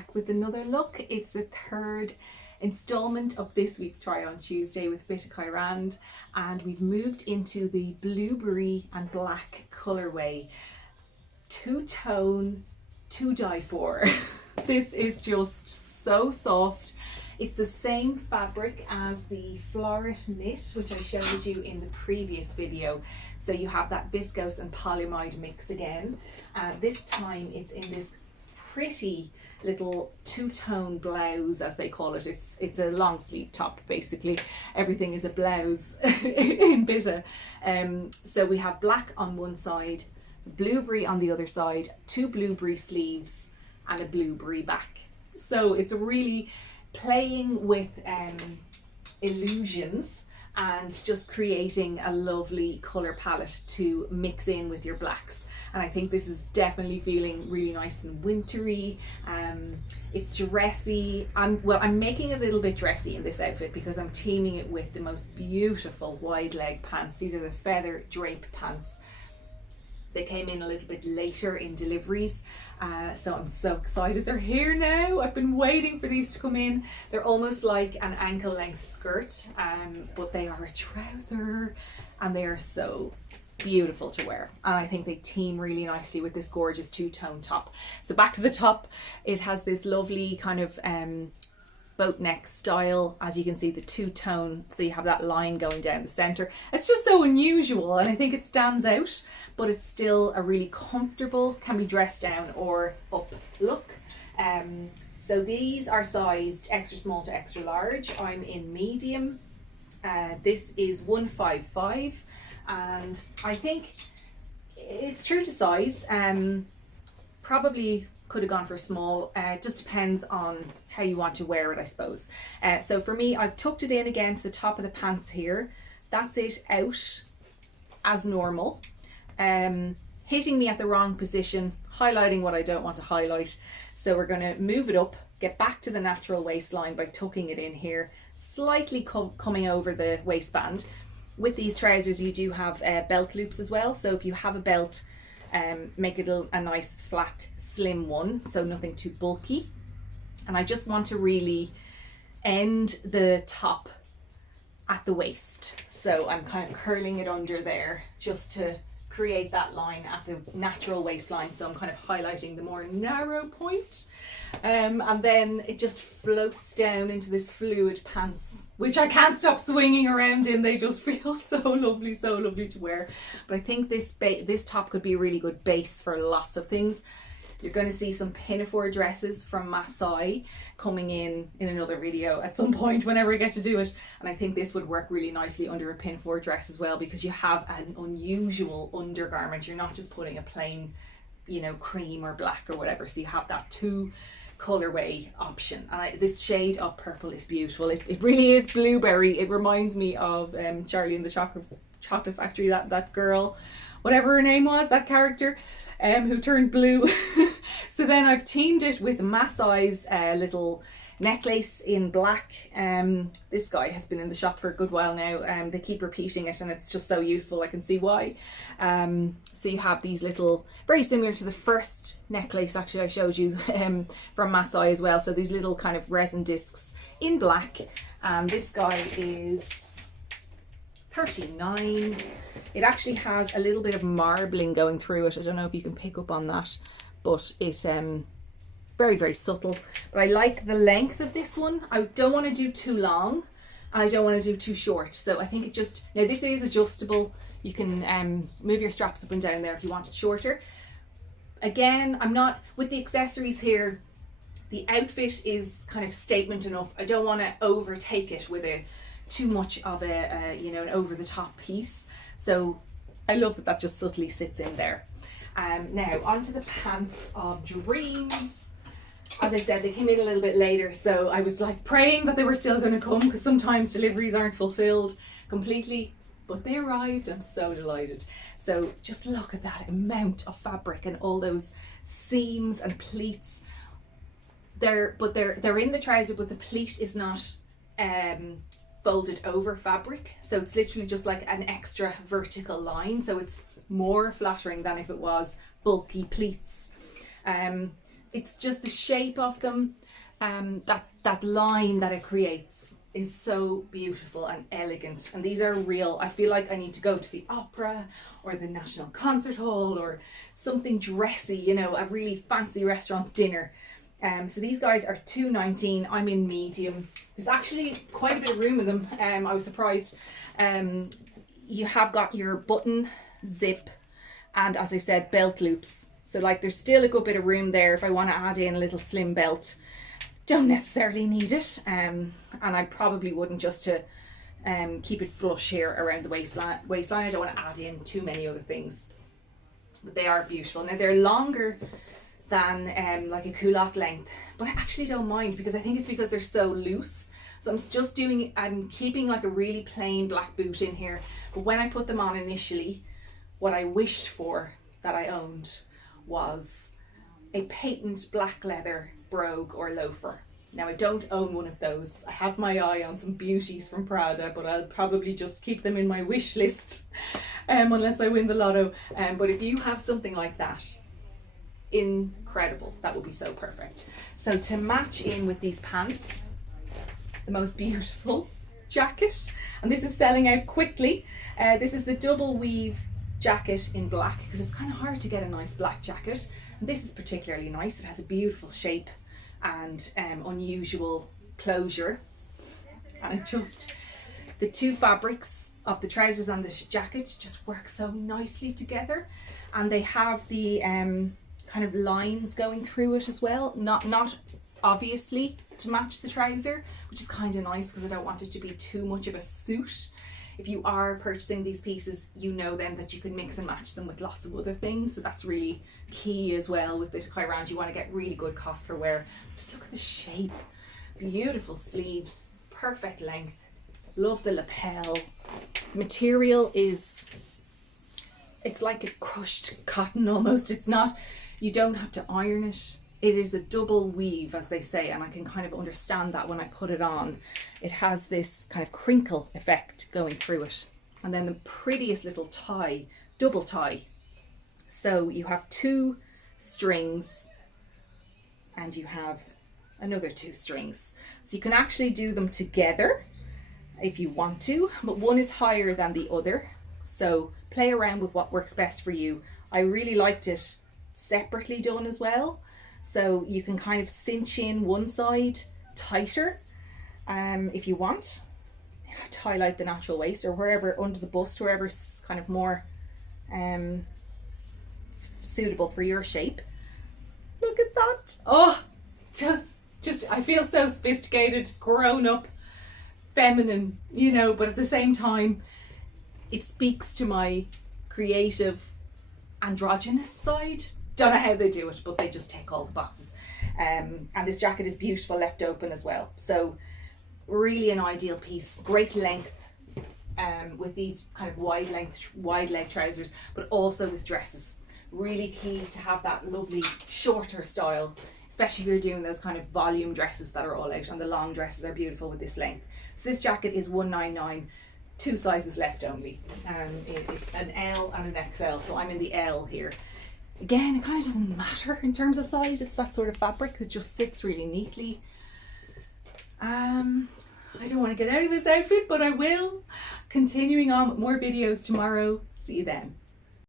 back with another look. It's the third installment of this week's Try On Tuesday with Bitakoi Rand, and we've moved into the blueberry and black colourway. Two-tone, to die for. This is just so soft. It's the same fabric as the Floret knit, which I showed you in the previous video. So you have that viscose and polyamide mix again. This time it's in this pretty little two-tone blouse, as they call it. It's a long sleeve top, basically. Everything is a blouse in Bita. So we have black on one side, blueberry on the other side, two blueberry sleeves and a blueberry back. So it's really playing with illusions and just creating a lovely colour palette to mix in with your blacks. And I think this is definitely feeling really nice and wintry. It's dressy. I'm making a little bit dressy in this outfit because I'm teaming it with the most beautiful wide leg pants. These are the feather drape pants. They came in a little bit later in deliveries, so I'm so excited they're here now. I've been waiting for these to come in. They're almost like an ankle length skirt, but they are a trouser and they are so beautiful to wear. And I think they team really nicely with this gorgeous two-tone top. So back to the top, it has this lovely kind of boat neck style. As you can see, the two-tone, so you have that line going down the center. It's just so unusual and I think it stands out, but it's still a really comfortable, can be dressed down or up look. So these are sized extra small to extra large. I'm in medium. This is 155 and I think it's true to size. Probably could have gone for a small. It just depends on how you want to wear it, I suppose. So for me, I've tucked it in again to the top of the pants here. That's it out as normal. Hitting me at the wrong position, highlighting what I don't want to highlight. So we're going to move it up, get back to the natural waistline by tucking it in here, slightly coming over the waistband. With these trousers, you do have belt loops as well. So if you have a belt, make it a nice flat slim one, so nothing too bulky. And I just want to really end the top at the waist, so I'm kind of curling it under there just to create that line at the natural waistline. So I'm kind of highlighting the more narrow point, and then it just floats down into this fluid pants, which I can't stop swinging around in. They just feel so lovely to wear. But I think this top could be a really good base for lots of things. You're going to see some pinafore dresses from Masai coming in another video at some point whenever I get to do it. And I think this would work really nicely under a pinafore dress as well, because you have an unusual undergarment. You're not just putting a plain, cream or black or whatever. So you have that two colorway option. And this shade of purple is beautiful. It really is blueberry. It reminds me of Charlie and the Chocolate Factory, that girl, whatever her name was, that character, who turned blue. So then I've teamed it with Masai's little necklace in black. This guy has been in the shop for a good while now. They keep repeating it and it's just so useful. I can see why. So you have these little, very similar to the first necklace actually I showed you from Masai as well. So these little kind of resin discs in black. This guy is 39. It actually has a little bit of marbling going through it. I don't know if you can pick up on that, but it very, very subtle. But I like the length of this one. I don't want to do too long and I don't want to do too short. So I think now this is adjustable. You can move your straps up and down there if you want it shorter. Again, I'm not, with the accessories here, the outfit is kind of statement enough. I don't want to overtake it with too much of an over the top piece. So I love that just subtly sits in there. Now onto the pants of dreams. As I said, they came in a little bit later, so I was like praying that they were still going to come, because sometimes deliveries aren't fulfilled completely, but they arrived. I'm so delighted. So just look at that amount of fabric and all those seams and pleats. They're in the trouser, but the pleat is not folded over fabric, so it's literally just like an extra vertical line, so it's more flattering than if it was bulky pleats. it's just the shape of them, that line that it creates is so beautiful and elegant. And these are real. I feel like I need to go to the opera or the National Concert Hall or something dressy, you know, a really fancy restaurant dinner. So these guys are $2.19. I'm in medium. There's actually quite a bit of room in them. I was surprised. You have got your button, zip, and as I said, belt loops. So like there's still a good bit of room there if I want to add in a little slim belt. Don't necessarily need it. And I probably wouldn't, just to keep it flush here around the waistline. I don't want to add in too many other things. But they are beautiful. Now they're longer than like a culotte length, but I actually don't mind, because I think it's because they're so loose. So I'm keeping like a really plain black boot in here. But when I put them on initially, what I wished for that I owned was a patent black leather brogue or loafer. Now I don't own one of those. I have my eye on some beauties from Prada, but I'll probably just keep them in my wish list unless I win the lotto. But if you have something like that, incredible, that would be so perfect. So to match in with these pants, the most beautiful jacket, and this is selling out quickly. This is the double weave jacket in black, because it's kind of hard to get a nice black jacket, and this is particularly nice. It has a beautiful shape and unusual closure, and it just, the two fabrics of the trousers and the jacket just work so nicely together, and they have the kind of lines going through it as well, not obviously to match the trouser, which is kind of nice because I don't want it to be too much of a suit. If you are purchasing these pieces, you know then that you can mix and match them with lots of other things, so that's really key as well with Bit of Kai Ranch. You want to get really good cost per wear. Just look at the shape, beautiful sleeves, perfect length, love the lapel. The material is, it's like a crushed cotton almost. It's not, you don't have to iron it. It is a double weave, as they say, and I can kind of understand that when I put it on. It has this kind of crinkle effect going through it. And then the prettiest little tie, double tie. So you have 2 strings and you have another 2 strings. So you can actually do them together if you want to, but one is higher than the other. So play around with what works best for you. I really liked it separately done as well. So you can kind of cinch in one side tighter if you want to highlight the natural waist, or wherever under the bust, wherever's kind of more suitable for your shape. Look at that. Oh, just I feel so sophisticated, grown up, feminine, you know, but at the same time it speaks to my creative androgynous side. Don't know how they do it, but they just tick all the boxes. And this jacket is beautiful left open as well. So really an ideal piece, great length with these kind of wide leg trousers, but also with dresses. Really key to have that lovely shorter style, especially if you're doing those kind of volume dresses that are all out, and the long dresses are beautiful with this length. So this jacket is $199, 2 sizes left only. It's an L and an XL, so I'm in the L here. Again, it kind of doesn't matter in terms of size. It's that sort of fabric that just sits really neatly. I don't want to get out of this outfit, but I will. Continuing on with more videos tomorrow. See you then.